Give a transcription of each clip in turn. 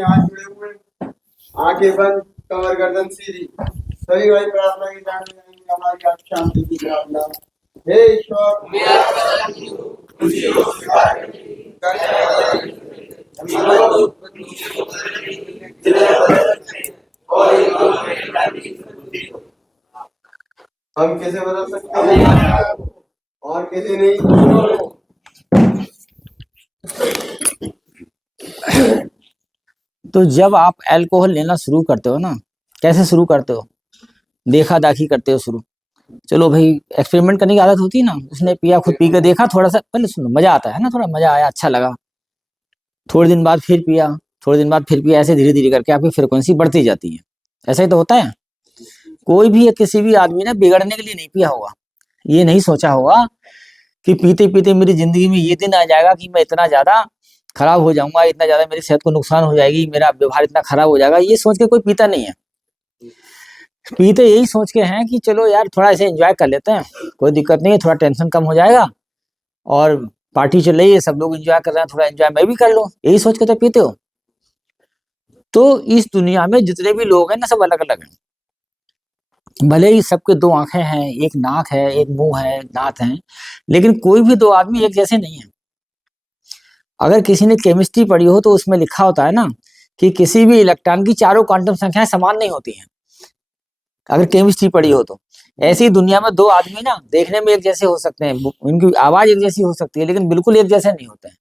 अपने हाथ जुड़े हुए, आंखें बंद, कमर गर्दन सीधी, सभी भाई प्रार्थना की जान में हमारी आप शांति की प्रार्थना। हे ईश्वर, हम कैसे बदल सकते हैं और कैसे नहीं। तो जब आप अल्कोहल लेना शुरू करते हो ना, कैसे शुरू करते हो? देखा दाखी करते हो शुरू। चलो भाई, एक्सपेरिमेंट करने की आदत होती है ना, उसने पिया, खुद पी कर देखा, थोड़ा सा पहले सुनो, मजा आता है ना, थोड़ा मजा आया, अच्छा लगा, थोड़े दिन बाद फिर पिया, थोड़े दिन बाद फिर पिया, ऐसे धीरे धीरे करके आपकी फ्रिक्वेंसी बढ़ती जाती है। ऐसा ही तो होता है। कोई भी किसी भी आदमी ने बिगड़ने के लिए नहीं पिया होगा, ये नहीं सोचा होगा कि पीते पीते मेरी जिंदगी में ये दिन आ जाएगा कि मैं इतना ज्यादा खराब हो जाऊंगा, इतना ज्यादा मेरी सेहत को नुकसान हो जाएगी, मेरा व्यवहार इतना खराब हो जाएगा। ये सोच के कोई पीता नहीं है। पीते यही सोच के हैं कि चलो यार थोड़ा ऐसे एंजॉय कर लेते हैं, कोई दिक्कत नहीं है, थोड़ा टेंशन कम हो जाएगा, और पार्टी चल रही है, सब लोग एंजॉय कर रहे हैं, थोड़ा एंजॉय मैं भी कर लूं, यही सोच के तो पीते हो। तो इस दुनिया में जितने भी लोग हैं ना, सब अलग अलग हैं। भले ही सबके दो आंखें हैं, एक नाक है, एक मुंह है, दांत हैं, लेकिन कोई भी दो आदमी एक जैसे नहीं है। अगर किसी ने केमिस्ट्री पढ़ी हो तो उसमें लिखा होता है ना कि किसी भी इलेक्ट्रॉन की चारों क्वांटम संख्याएं समान नहीं होती हैं। अगर केमिस्ट्री पढ़ी हो तो ऐसी दुनिया में दो आदमी ना देखने में एक जैसे हो सकते हैं, उनकी आवाज एक जैसी हो सकती है, लेकिन बिल्कुल एक जैसे नहीं होते हैं।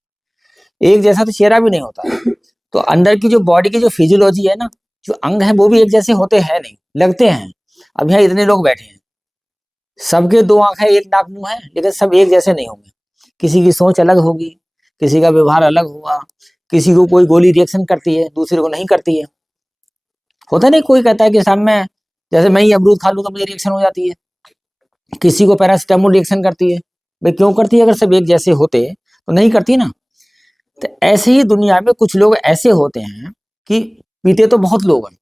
एक जैसा तो चेहरा भी नहीं होता है। तो अंदर की जो बॉडी की जो फिजियोलॉजी है ना, जो अंग है, वो भी एक जैसे होते हैं नहीं, लगते हैं। अब यहाँ इतने लोग बैठे हैं, सबके दो आंखें, एक नाक मुंह है, लेकिन सब एक जैसे नहीं होंगे। किसी की सोच अलग होगी, किसी का व्यवहार अलग होगा, किसी को कोई गोली रिएक्शन करती है, दूसरे को नहीं करती है। होता नहीं, कोई कहता है कि सामने जैसे मैं ही अमरूद खा लूं तो मुझे रिएक्शन हो जाती है, किसी को पैरासिटामोल रिएक्शन करती है। भाई क्यों करती है? अगर सब एक जैसे होते तो नहीं करती ना। तो ऐसे ही दुनिया में कुछ लोग ऐसे होते हैं कि पीते तो बहुत लोग हैं,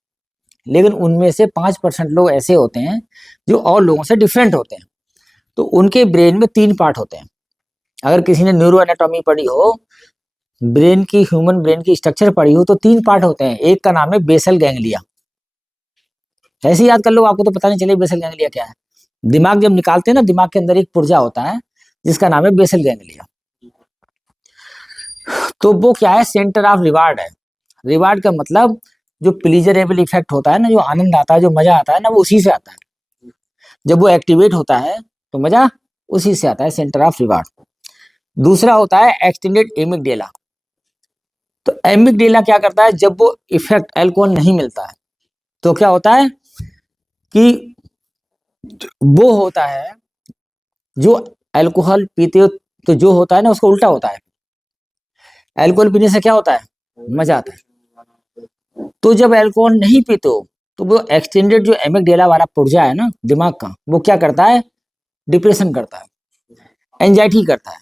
लेकिन उनमें से 5% लोग ऐसे होते हैं जो और लोगों से डिफरेंट होते हैं। तो उनके ब्रेन में 3 पार्ट होते हैं। अगर किसी ने न्यूरो एनाटॉमी पढ़ी हो, ब्रेन की, ह्यूमन ब्रेन की स्ट्रक्चर पढ़ी हो, तो 3 पार्ट होते हैं। एक का नाम है बेसल गैंग्लिया। ऐसे ही याद कर लो, आपको तो पता नहीं चले बेसल गैंग्लिया क्या है। दिमाग जब निकालते हैं ना, दिमाग के अंदर एक पुर्जा होता है जिसका नाम है बेसल गैंग्लिया। तो वो क्या है? सेंटर ऑफ रिवार्ड है। रिवार्ड का मतलब जो प्लीजरेबल इफेक्ट होता है ना, जो आनंद आता है, जो मजा आता है ना, वो उसी से आता है। जब वो एक्टिवेट होता है तो मजा उसी से आता है, सेंटर ऑफ रिवार्ड। दूसरा होता है एक्सटेंडेड एमिगडेला। तो एमिगडेला क्या करता है? जब वो इफेक्ट अल्कोहल नहीं मिलता है तो क्या होता है कि वो होता है, जो अल्कोहल पीते हो तो जो होता है ना, उसको उल्टा होता है। अल्कोहल पीने से क्या होता है? मजा आता है। तो जब अल्कोहल नहीं पीते हो तो वो एक्सटेंडेड जो एमिगडेला वाला पुर्जा है ना दिमाग का, वो क्या करता है? डिप्रेशन करता है, एंजाइटी करता है,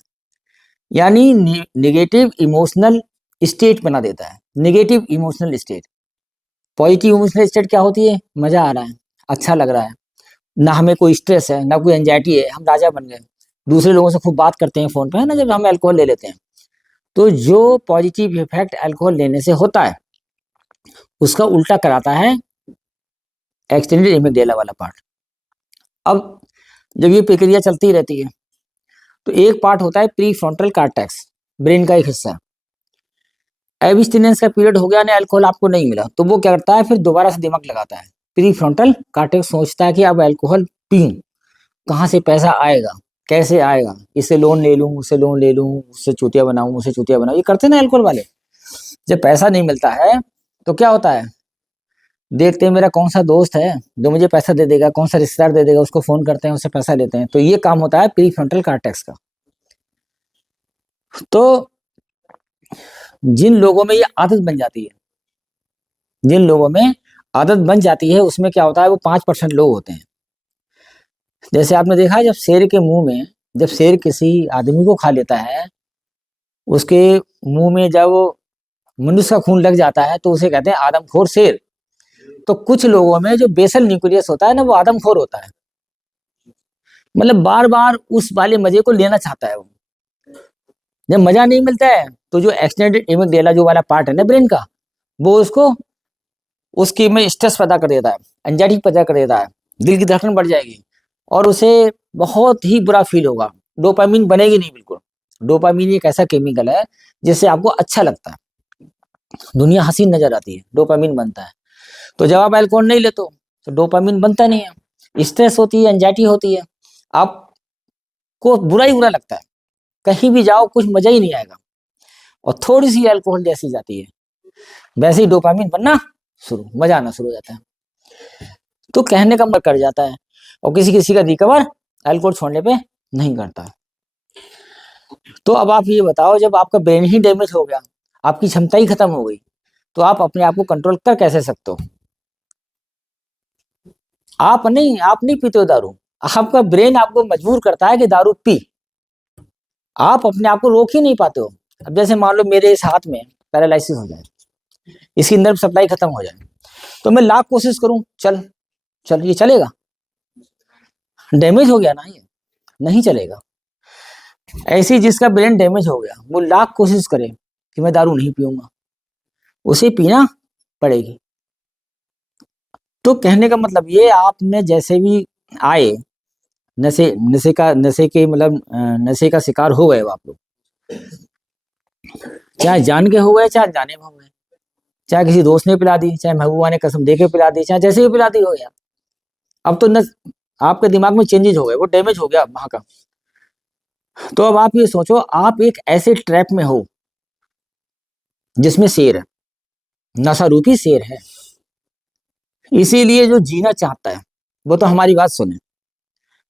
यानी निगेटिव इमोशनल स्टेट बना देता है। Negative emotional state. Positive emotional state क्या होती है? मजा आ रहा है, अच्छा लग रहा है, ना हमें कोई स्ट्रेस है, ना कोई एंजाइटी है, हम राजा बन गए, दूसरे लोगों से खूब बात करते हैं फोन पे, है ना, जब हम अल्कोहल ले लेते हैं। तो जो पॉजिटिव इफेक्ट अल्कोहल लेने से होता है, उसका उल्टा कराता है एक्सटेंडेड एमिगडाला वाला पार्ट। अब जब ये प्रक्रिया चलती रहती है तो एक पार्ट होता है प्री फ्रंटल कॉर्टेक्स, ब्रेन का एक हिस्सा। एब्स्टिनेंस का पीरियड हो गया ना, अल्कोहल आपको नहीं मिला, तो वो क्या करता है? फिर दोबारा से दिमाग लगाता है। प्री फ्रंटल कॉर्टेक्स सोचता है कि अब अल्कोहल पीऊं, कहाँ से पैसा आएगा, कैसे आएगा, इससे लोन ले लूं, उससे लोन ले लूं, उससे चूतिया बनाऊं, उससे चूतिया बनाऊं, ये करते ना अल्कोहल वाले। जब पैसा नहीं मिलता है तो क्या होता है? देखते हैं मेरा कौन सा दोस्त है जो मुझे पैसा दे देगा, कौन सा रिश्तेदार दे देगा, उसको फोन करते हैं, उससे पैसा लेते हैं। तो ये काम होता है प्री फ्रंटल कॉर्टेक्स का। तो जिन लोगों में ये आदत बन जाती है, जिन लोगों में आदत बन जाती है, उसमें क्या होता है? वो 5% लोग होते हैं। जैसे आपने देखा है, जब शेर के मुंह में, जब शेर किसी आदमी को खा लेता है, उसके मुंह में जब मनुष्य का खून लग जाता है तो उसे कहते हैं आदमखोर शेर। तो कुछ लोगों में जो बेसल न्यूक्लियस होता है ना, वो आदमखोर होता है, मतलब बार बार उस वाले मजे को लेना चाहता है वो। जब मजा नहीं मिलता है तो जो एक्सटेंडेड एमिगडाला जो वाला पार्ट है ना ब्रेन का, वो उसको उसकी में स्ट्रेस पैदा कर देता है, एंजाइटी पैदा कर देता है, दिल की धड़कन बढ़ जाएगी और उसे बहुत ही बुरा फील होगा, डोपामिन बनेगी नहीं बिल्कुल। डोपामिन एक ऐसा केमिकल है जिससे आपको अच्छा लगता है, दुनिया हसीन नजर आती है, डोपामिन बनता है। तो जब आप अल्कोहल नहीं लेते हो तो डोपामिन बनता नहीं है, स्ट्रेस होती है, एंजाइटी होती है, आपको बुरा ही बुरा लगता है, कहीं भी जाओ कुछ मजा ही नहीं आएगा। और थोड़ी सी अल्कोहल जैसी जाती है वैसे ही डोपामिन बनना शुरू, मजा आना शुरू हो जाता है। तो कहने का मन कर जाता है और किसी किसी का रिकवर अल्कोहल छोड़ने पे नहीं करता। तो अब आप ये बताओ, जब आपका ब्रेन ही डैमेज हो गया, आपकी क्षमता ही खत्म हो गई, तो आप अपने आप को कंट्रोल कर कैसे सकते हो? आप नहीं पीते हो दारू, आपका ब्रेन आपको मजबूर करता है कि दारू पी, आप अपने आप को रोक ही नहीं पाते हो। अब जैसे मान लो मेरे इस हाथ में पैरालिसिस हो जाए, इसकी नर्व सप्लाई खत्म हो जाए, तो मैं लाख कोशिश करूं, चल चल ये चलेगा? डैमेज हो गया ना, ये नहीं चलेगा। ऐसे ही जिसका ब्रेन डैमेज हो गया वो लाख कोशिश करे कि मैं दारू नहीं पीऊंगा, उसे पीना पड़ेगी। तो कहने का मतलब ये, आपने जैसे भी आए नशे के मतलब नशे का शिकार हो गए हो आप लोग, चाहे जान के हो गए चाहे जाने में हो गए, चाहे किसी दोस्त ने पिला दी, चाहे महबूबा ने कसम दे के पिला दी, चाहे जैसे भी पिला दी हो गया। अब तो आपके दिमाग में चेंजेस हो गए, वो डैमेज हो गया वहां का। तो अब आप ये सोचो, आप एक ऐसे ट्रैप में हो जिसमें शेर है, नशा रूपी शेर है। इसीलिए जो जीना चाहता है वो तो हमारी बात सुने,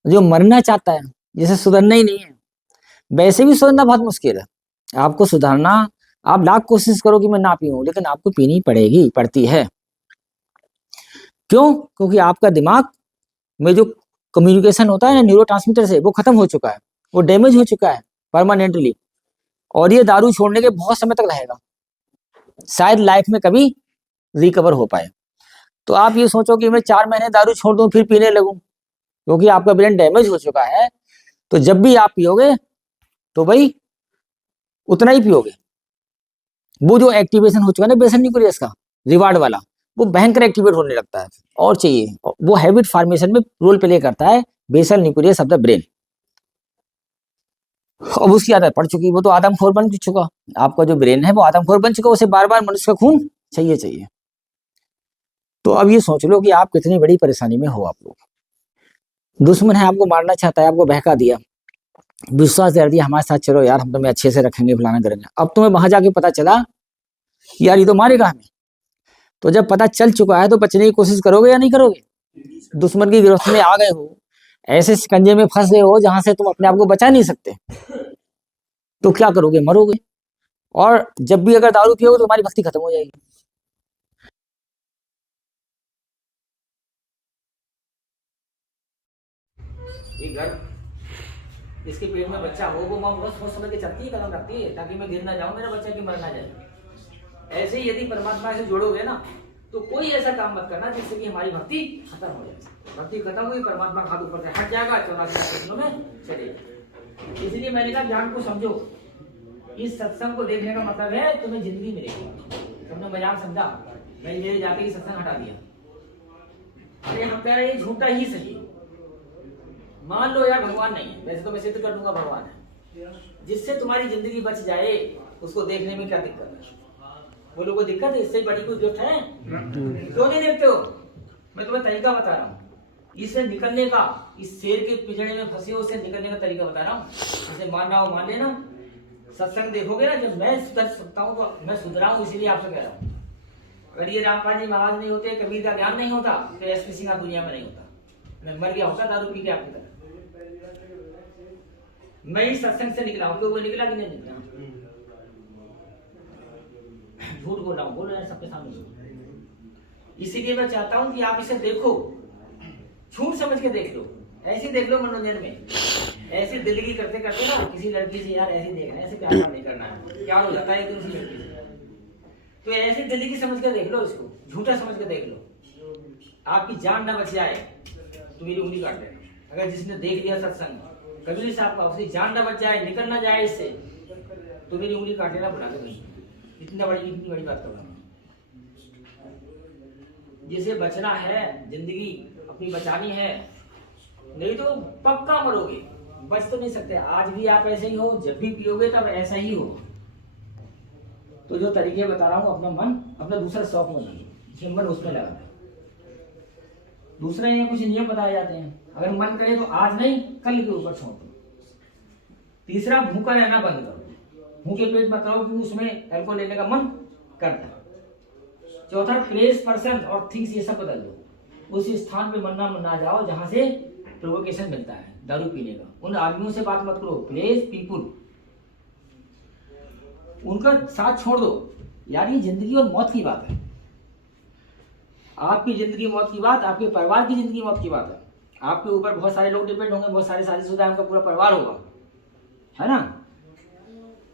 जो मरना चाहता है, जिसे सुधरना ही नहीं है, वैसे भी सुधरना बहुत मुश्किल है। आपको सुधारना, आप लाख कोशिश करो कि मैं ना पीऊं, लेकिन आपको पीनी पड़ेगी, पड़ती है। क्यों? क्योंकि आपका दिमाग में जो कम्युनिकेशन होता है ना न्यूरोट्रांसमीटर से, वो खत्म हो चुका है, वो डैमेज हो चुका है परमानेंटली। और ये दारू छोड़ने के बहुत समय तक रहेगा, शायद लाइफ में कभी रिकवर हो पाए। तो आप ये सोचो कि मैं 4 महीने दारू छोड़ दूं फिर पीने लगूं, क्योंकि आपका ब्रेन डैमेज हो चुका है। तो जब भी आप पियोगे तो भाई उतना ही पियोगे। वो जो एक्टिवेशन हो चुका है ना बेसल न्यूक्लियस का, रिवार्ड वाला, वो भयंकर एक्टिवेट होने लगता है और चाहिए, वो हैबिट फॉर्मेशन में रोल प्ले करता है basal nucleus of the brain. अब उसकी आदत पड़ चुकी, वो तो आदमखोर बन चुका, आपका जो ब्रेन है वो आदमखोर बन चुका, उसे बार बार मनुष्य का खून चाहिए। तो अब ये सोच लो कि आप कितनी बड़ी परेशानी में हो। आप लोग, दुश्मन है, आपको मारना चाहता है, आपको बहका दिया, विश्वास दे दिया हमारे साथ चलो यार हम तुम्हें अच्छे से रखेंगे, फलाना करेंगे। अब तुम्हें वहां जाके पता चला यार ये तो मारेगा हमें। तो जब पता चल चुका है तो बचने की कोशिश करोगे या नहीं करोगे? दुश्मन की गिरफ्त में आ गए हो, ऐसे शिकंजे में फंस गए हो जहां से तुम अपने आप को बचा नहीं सकते, तो क्या करोगे? मरोगे। और जब भी अगर दारू पियोगे तो तुम्हारी भक्ति खत्म हो जाएगी। ये घर, इसके पेट में बच्चा हो, वो माँ बस सोच समझ के चलती है, कदम रखती है ताकि मैं गिर ना जाऊं, मेरा बच्चा की मर ना जाए। ऐसे ही यदि परमात्मा से जुड़ोगे ना, तो कोई ऐसा काम मत करना जिससे कि हमारी भक्ति खत्म हो जाए। भक्ति खत्म हुई, परमात्मा का हाथ ऊपर से हट जाएगा, 84 कृष्णों में चलेगा। इसलिए मैंने कहा ज्ञान को समझो। इस सत्संग को देखने का मतलब है तुम्हें जिंदगी मिलेगी। तुमने मजाक समझा, मैं ये जाके ही सत्संग हटा दिया, अरे हम कह रहे हैं झूठा ही सही। मान लो यार भगवान नहीं है, वैसे तो मैं सिद्ध कर दूंगा भगवान है, जिससे तुम्हारी जिंदगी बच जाए उसको देखने में क्या दिक्कत है? बोलो कोई दिक्कत है? इससे बड़ी कोई गिफ्ट है? क्यों नहीं देखते हो? मैं तुम्हें तरीका बता रहा हूँ इससे निकलने का, इस शेर के पिंजरे में फंसे हो उससे निकलने का तरीका बता रहा हूँ। इसे मानना हो मान लेना, सत्संग देखोगे ना, जब मैं सुधर सकता हूँ तो मैं सुधरा हूँ, इसीलिए आपसे कह रहा हूँ। अगर ये रामपाल जी महाराज नहीं होते, कबीर का ज्ञान नहीं होता, तो एसपी सिंह दुनिया में नहीं होता, मैं मर गया होता दारू पी के आपकी तरह। मैं ही सत्संग से निकला हूँ, तो वो निकला कि नहीं निकला? झूठ बोल रहा हूँ, बोल रहे हैं सबके सामने। इसीलिए मैं चाहता हूँ कि आप इसे देखो, झूठ समझ के देख लो, ऐसे देख लो मनोरंजन में। ऐसी दिल्ली करते करते ना किसी लड़की से यार ऐसे देखना है, ऐसे प्यार नहीं करना है, प्यार हो जाता है एक दूसरी लड़की से, तो ऐसे दिल्ली की समझ के देख लो, इसको झूठा समझ के देख लो। आपकी जान ना बच जाए तो मेरी उंगली काट देना। अगर जिसने देख लिया सत्संग कबीर साहब का, उसकी जान ना बच जाए, निकल ना जाए इससे, तो मेरी उंगली काट देना, बुला के नहीं। इतनी बड़ी बात कर रहा हूँ। जिसे बचना है, जिंदगी अपनी बचानी है, नहीं तो पक्का मरोगे, बच तो नहीं सकते। आज भी आप ऐसे ही हो, जब भी पियोगे तब ऐसा ही हो। तो जो तरीके बता रहा हूँ, अपना मन अपना दूसरा शौक में लगाइए, जिसमें मन उसमें लगा। दूसरे यहाँ कुछ नियम बताए जाते हैं, अगर मन करे तो आज नहीं कल के ऊपर छोड़ दो। तीसरा, भूखा रहना बंद करो, भूखे पेट मत रहो क्योंकि उसमें अल्कोहल लेने का मन करता है। चौथा, प्लेस, पर्सन और थिंग्स ये सब बदल दो। उस स्थान पे ना जाओ जहां से प्रोवोकेशन मिलता है दारू पीने का। उन आदमियों से बात मत करो, प्लेस, पीपुल, उनका साथ छोड़ दो। यार ये जिंदगी और मौत की बात है, आपकी जिंदगी मौत की बात, आपके परिवार की जिंदगी मौत की बात है। आपके ऊपर बहुत सारे लोग डिपेंड होंगे, बहुत सारे शादीशुदा, उनका पूरा परिवार होगा, है ना।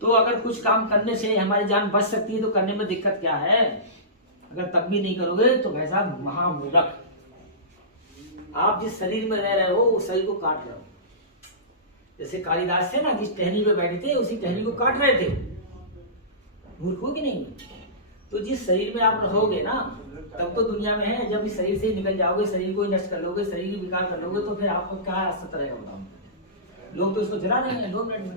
तो अगर कुछ काम करने से हमारी जान बच सकती है तो करने में दिक्कत क्या है। अगर तब भी नहीं करोगे तो भाई साहब महामूर्ख। आप जिस शरीर में रह रहे हो उस शरीर को काट रहे हो। जैसे कालिदास थे ना, जिस टहनी पे बैठे थे उसी टहनी को काट रहे थे। मूर्ख हो कि नहीं। तो जिस शरीर में आप रहोगे ना तब तो दुनिया में है, जब इस शरीर से निकल जाओगे, शरीर को नष्ट कर लोगे, शरीर की विकार कर लोगे, तो फिर आपको क्या असर रहेगा बताओ। लोग तो इसको जला देंगे 2 मिनट में,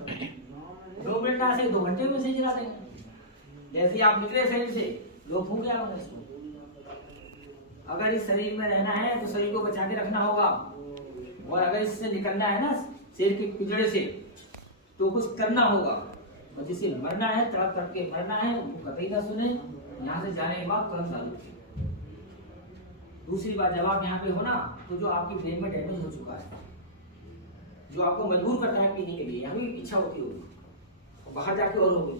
2 मिनट ना से 2 घंटे में से जला देंगे। जैसे आप निकले शरीर से लोग फूंक जाओगे इसको। अगर इस शरीर में रहना है तो शरीर को बचा के रखना होगा, और अगर इससे निकलना है ना शरीर के पिंजड़े से तो कुछ करना होगा। और जिसे मरना है, तड़प तड़प के मरना है, वो कतई ना सुने, यहाँ से जाने के बाद तुरंत दारू पिए। दूसरी बात, जब आप यहाँ पे हो ना तो जो आपकी ब्रेन में डैमेज हो चुका है, जो आपको मजबूर करता है पीने के लिए, यहाँ भी इच्छा होती होगी और बाहर जाके और होगी।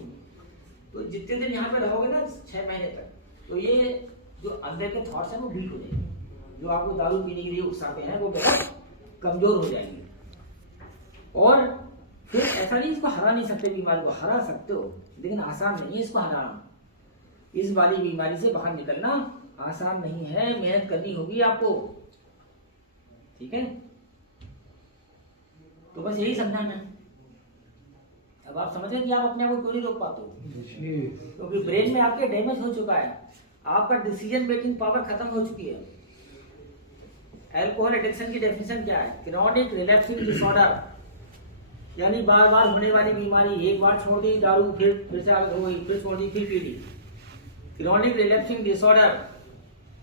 तो जितने दिन यहाँ पे रहोगे ना 6 महीने तक, तो ये जो अंदर के थॉट्स हैं वो वीक हो जाएंगे। जो आपको दारू पीने के लिए उकसाते हैं वो बहुत कमजोर हो जाएंगे। और फिर ऐसा नहीं इसको हरा नहीं सकते, बीमारी को हरा सकते हो लेकिन आसान नहीं है इसको हराना। इस वाली बीमारी से बाहर निकलना आसान नहीं है, मेहनत करनी होगी आपको, ठीक है। तो बस यही समझाना है। अब आप समझ रहे कि आप अपने आप को क्यों नहीं रोक पाते हो, क्योंकि ब्रेन में आपके डैमेज हो चुका है, आपका डिसीजन मेकिंग पावर खत्म हो चुकी है। अल्कोहल एडिक्शन की डेफिनेशन क्या है? क्रोनिक रिलैप्सिंग डिसऑर्डर, यानी बार बार होने वाली बीमारी। एक बार छोड़ दी दारू, फिर से आदत हो गई, फिर छोड़ दी, फिर पी ली। Chronic relapsing disorder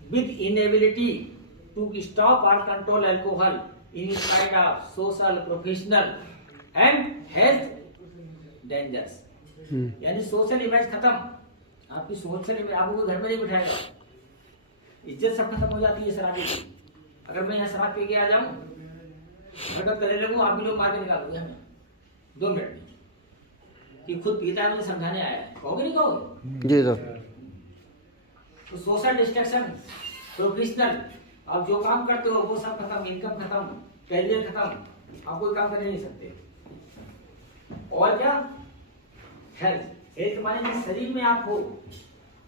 with inability to stop or control alcohol in spite of social, professional and health dangers। यानी सोशल इमेज खत्म, आपकी सोशल इमेज, आपको कोई घर में नहीं बिठाएगा, इज्जत सब खत्म हो जाती है शराबी की। अगर मैं यहाँ शराब पी के आ जाऊँ, हरकत करे लगूँ, आप भी लोग मार के निकालोगे हमें 2 मिनट में कि खुद पीता है मुझे समझाने आया है, कहोगे नहीं कहोगे? जी सर। तो सोशल डिस्ट्रैक्शन, प्रोफेशनल, आप जो काम करते हो वो सब खत्म, इनकम खत्म, कैरियर खत्म, आप कोई काम कर नहीं सकते। और क्या? हेल्थ, हेल्थ माने जिस शरीर में आप हो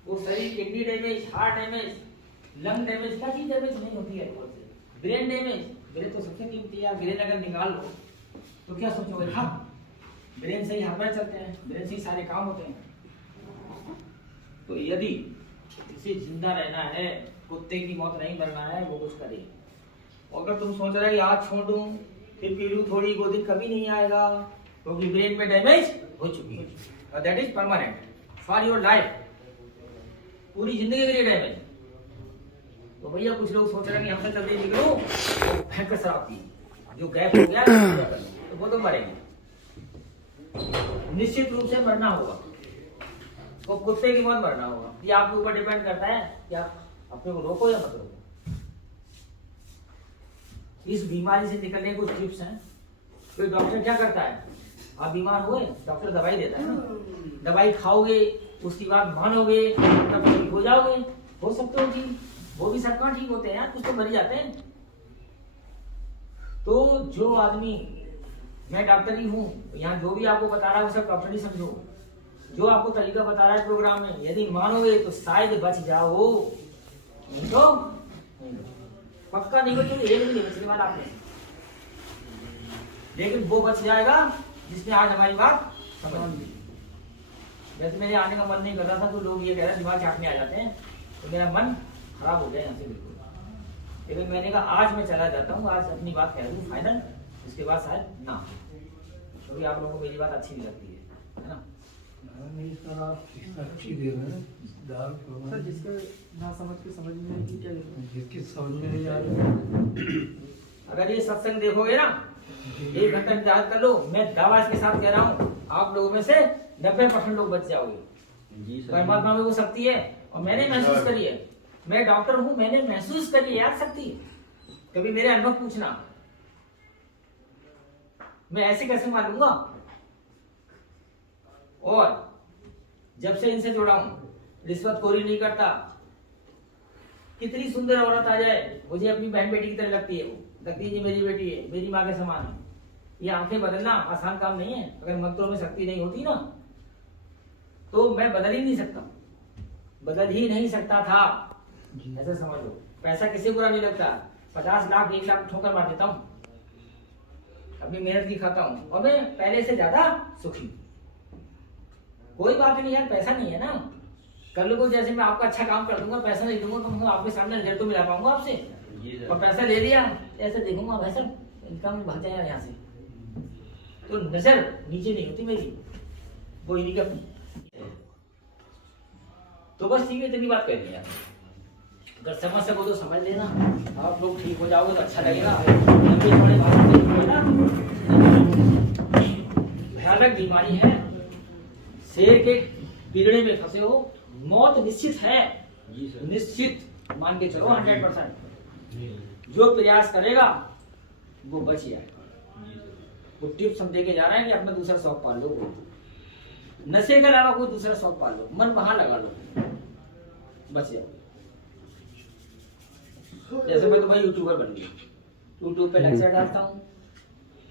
वो शरीर, kidney damage, heart damage, lung damage, क्या चीज डैमेज नहीं होती है अल्कोहल से? ब्रेन डैमेज, ब्रेन तो सबसे कीमती है। ब्रेन अगर निकाल लो तो क्या सोचोगे? हाँ, ब्रेन से ही हाथ पैर चलते हैं, ब्रेन से ही सारे काम होते हैं। तो यदि इसे जिंदा रहना है, कुत्ते की मौत नहीं मरना है, वो कुछ करे। और अगर तुम सोच रहे कि आज छोड़ दूं फिर पी लूं थोड़ी, वो दिन कभी नहीं आएगा, क्योंकि ब्रेन में डैमेज हो चुकी है और that is permanent for your life, पूरी जिंदगी के लिए डैमेज। तो भैया कुछ लोग सोच रहे हैं कि हमसे जल्दी निकलो तो फेंक कर शराब पी, जो गैप हो गया तो वो तो मरेंगे, निश्चित रूप से मरना होगा, वो कुत्ते की मौत मरना होगा। ये आपके ऊपर डिपेंड करता है कि आप अपने को रोको या मत रोको। इस बीमारी से निकलने के कुछ टिप्स हैं। तो डॉक्टर क्या करता है, आप बीमार हुए डॉक्टर दवाई देता है ना, दवाई खाओगे उसके बाद मानोगे तब ठीक हो जाओगे। हो सकते हो कि वो भी सबका ठीक होते हैं यार, कुछ तो मर जाते हैं। तो जो आदमी, मैं डॉक्टर ही हूँ, यहाँ जो भी आपको बता रहा है वो सब डॉक्टर ही समझो। जो आपको तरीका बता रहा है प्रोग्राम में, यदि मानोगे तो शायद बच जाओ, नहीं तो पक्का नहीं बचोगे, एक भी नहीं बचने वाला आपने। लेकिन वो बच जाएगा जिसने आज हमारी बात समझ ली। वैसे मेरे आने का मन नहीं कर रहा था तो लोग ये कह रहे हैं दिमाग चाटने आ जाते हैं, तो मेरा मन खराब हो गया यहाँ से बिल्कुल। लेकिन मैंने कहा आज मैं चला जाता हूँ, आज अपनी बात कह दूँ फाइनल, इसके बाद शायद ना, क्योंकि आप लोगों को मेरी बात अच्छी नहीं लगती है ना। नहीं सर, आप अच्छी दे रहे हैं दाल सर जिसके ना समझ के समझ में नहीं क्या जिसकी समझ में नहीं आ रही। अगर ये सत्संग देखोगे ना, 1 घंटा इंतजार कर लो, मैं दावा के साथ कह रहा हूँ आप लोगों में से 90% लोग बच जाओगे। परमात्मा में वो शक्ति है, और मैंने महसूस करी है, मैं डॉक्टर हूँ, मैंने महसूस करी है यार शक्ति। कभी मेरे अनुभव पूछना, मैं ऐसे कैसे मान लूंगा। और जब से इनसे जुड़ा हूं, रिश्वतखोरी नहीं करता। कितनी सुंदर औरत आ जाए, मुझे अपनी बहन बेटी की तरह लगती है, वो लगती है जी मेरी बेटी है, मेरी माँ के समान है। ये आंखें बदलना आसान काम नहीं है, अगर मंत्रों में शक्ति नहीं होती ना तो मैं बदल ही नहीं सकता, बदल ही नहीं सकता था। ऐसा समझ लो, पैसा किसी बुरा नहीं लगता, 50 लाख 1 लाख ठोकर मार देता हूँ, अपनी मेहनत की खाता हूँ, और मैं पहले से ज्यादा सुखी। कोई बात नहीं यार, पैसा नहीं है ना, कल को जैसे मैं आपका अच्छा काम कर दूंगा, पैसा नहीं दूंगा, तो आपके सामने नजर तो मिला पाऊंगा आपसे, और पैसा ले लिया ऐसे देखूंगा भाई साहब इनकम भाग जाएगा यहाँ से, तो नजर नीचे नहीं होती मेरी, वो इन्हीं का। तो बस ठीक है, इतनी बात कर दिया। अगर समझ सको तो समझ लेना, आप लोग ठीक हो जाओगे तो अच्छा लगेगा। भयानक बीमारी है, शेर के पिंजड़े में फंसे हो, मौत निश्चित है, निश्चित मान के चलो 100%। जो प्रयास करेगा वो बच जाएगा। वो टिप्स हम देके जा रहे हैं कि अपना दूसरा शौक पाल लो, नशे के अलावा कोई दूसरा शौक पाल लो, मन वहां लगा लो, बच जाओ। जैसे मैं तो भाई यूट्यूबर बन गया, यूट्यूब पे लेक्चर डालता हूँ,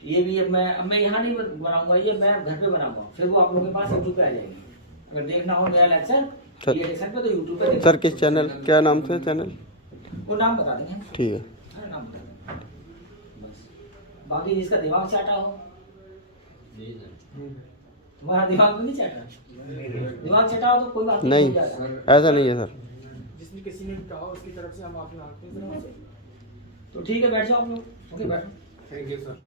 ये भी अब मैं यहाँ नहीं बनाऊंगा, ये मैं घर पे बनाऊंगा, फिर वो आप लोगों के पास यूट्यूब पे आ जाएगी। अगर देखना हो नया लेक्चर पीएडिक्शन पे तो यूट्यूब पे सर किस चैनल, क्या नाम से चैनल? वो नाम बता देंगे, ठीक है। नाम बता देंगे बस। बाकी जिसका दिमाग चाटा हो, तुम्हारा दिमाग तो नहीं चाटा, दिमाग चाटा हो तो कोई बात नहीं, हो जाता। ऐसा नहीं है सर। जिसने किसी ने कहा उसकी तरफ से हम माफी मांगते हैं। तो ठीक है, बैठ जाओ आप लोग, ओके बैठो। Thank you sir.